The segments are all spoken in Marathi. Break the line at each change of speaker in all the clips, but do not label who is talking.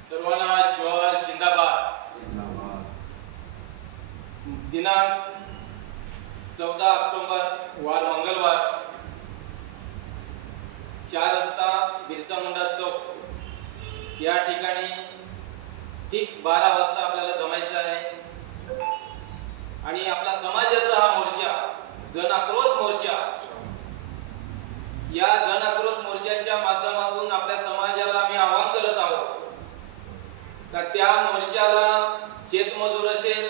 सर्वांना ज्वार जिंदाबाद. दिनांक चौदा ऑक्टोबर वार मंगळवार. चार वाजता बिरसा मुंडा चौक. या ठिकाणी ठीक बारा वाजता आपल्याला जमायचं आहे. आणि आपला समाजाचा हा मोर्चा जन आक्रोश या जन आक्रोश मोर्चाच्या माध्यमातून आपल्या समाजाला आम्ही आवाहन करत आहोत. का त्या मोर्चाला शेतमजूर असेल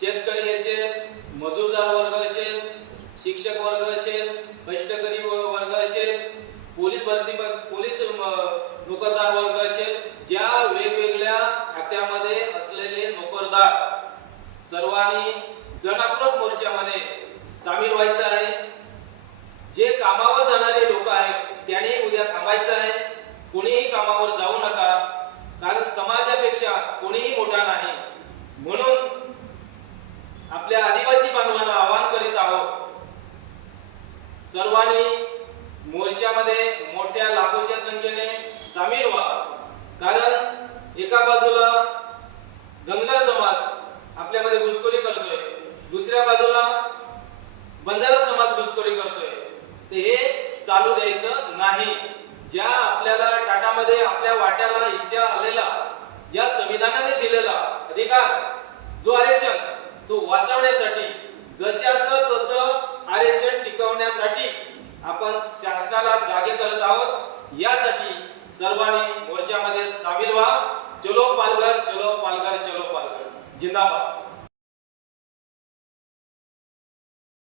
शेतकरी असेल मजूरदार वर्ग असेल शिक्षक वर्ग असेल कष्टकरी वर्ग असेल पोलीस भरती पोलीस नोकरदार वर्ग असेल ज्या वेगवेगळ्या खात्यामध्ये असलेले नोकरदार सर्वांनी जनाक्रोश मोर्चामध्ये सामील व्हायचं आहे जे कामावर जाणारे लोक आहेत त्यांनी करायचं आहे. कोणीही कामावर जाऊ नका कारण समाजापेक्षा कोणीही मोठा नाही. म्हणून आपल्या आदिवासी बांधवांना आवाहन करीत आहोत. सर्वांनी मोर्चामध्ये मोठ्या लाखोच्या संख्येने सामील व्हा. कारण एका बाजूला धनगर समाज आपल्यामध्ये घुसखोरी करतोय दुसऱ्या बाजूला बंजारा समाज घुसखोरी करतोय. ते हे चालू द्यायचं नाही. ज्या आपल्याला टाटामध्ये आपल्या वाट्याला हिस्सा आलेला या संविधानाने दिलेला अधिकार जो आरक्षण तो वाचवण्यासाठी जशाचं तसं आरक्षण टिकवण्यासाठी आपण शासनाला जागे करत आहोत यासाठी सर्वांनी मोर्चामध्ये सामील व्हा. चलो पालघर चलो पालघर चलो पालघर. जिंदाबाद.